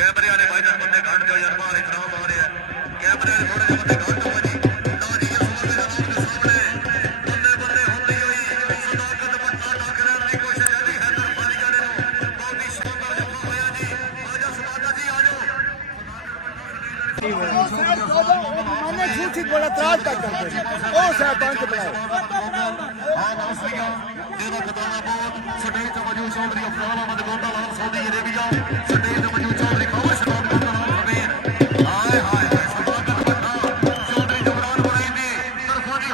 कैमरे वाले भाईजान बंदे घट जाओ यार, बाहर इतराम आ रहा है। कैमरे वाले थोड़े बंदे घट जाओ जी। लो जी इस वक्त जनाब के सामने बंदे बंदे होती हुई सदाकत पट्टा टकराने की कोशिश है जी। हैदर खाली जाने नो बहुत ही शानदार जफा होया जी। आजा सदाकत जी आ जाओ। मैंने झूठी बोला त्रास तक करते ओ साहब पंच बनाओ हां नासरिया तेरा खताना बहुत सदैव तो मौजूद चौधरी अफरान अहमद गोंदा लाल सऊदी अरेबिया सदैव तो मौजूद चौधरी बाबा शबाब गोंदा लाल हमीर हाय हाय सदाकत पट्टा चौधरी जबरान बुरैदी तरफों जी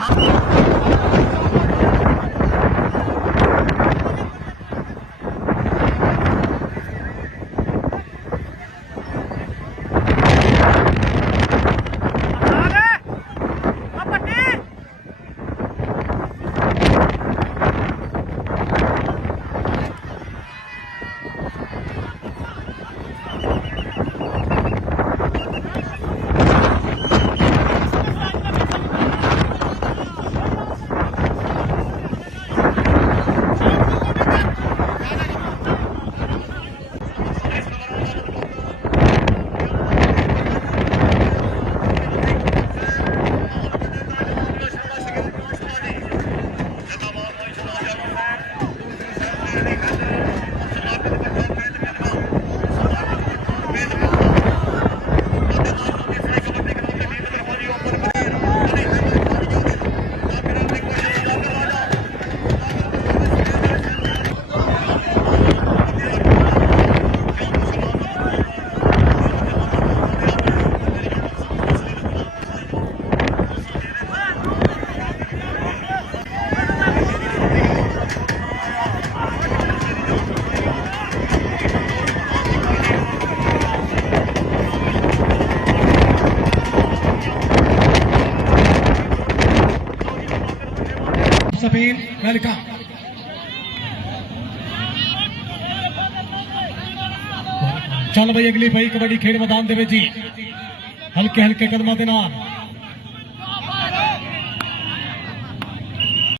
सबील वेलकम चल भाई अगली भाई कबड्डी खेड मैदान दे जी हल्के हल्के कदमां दे नाल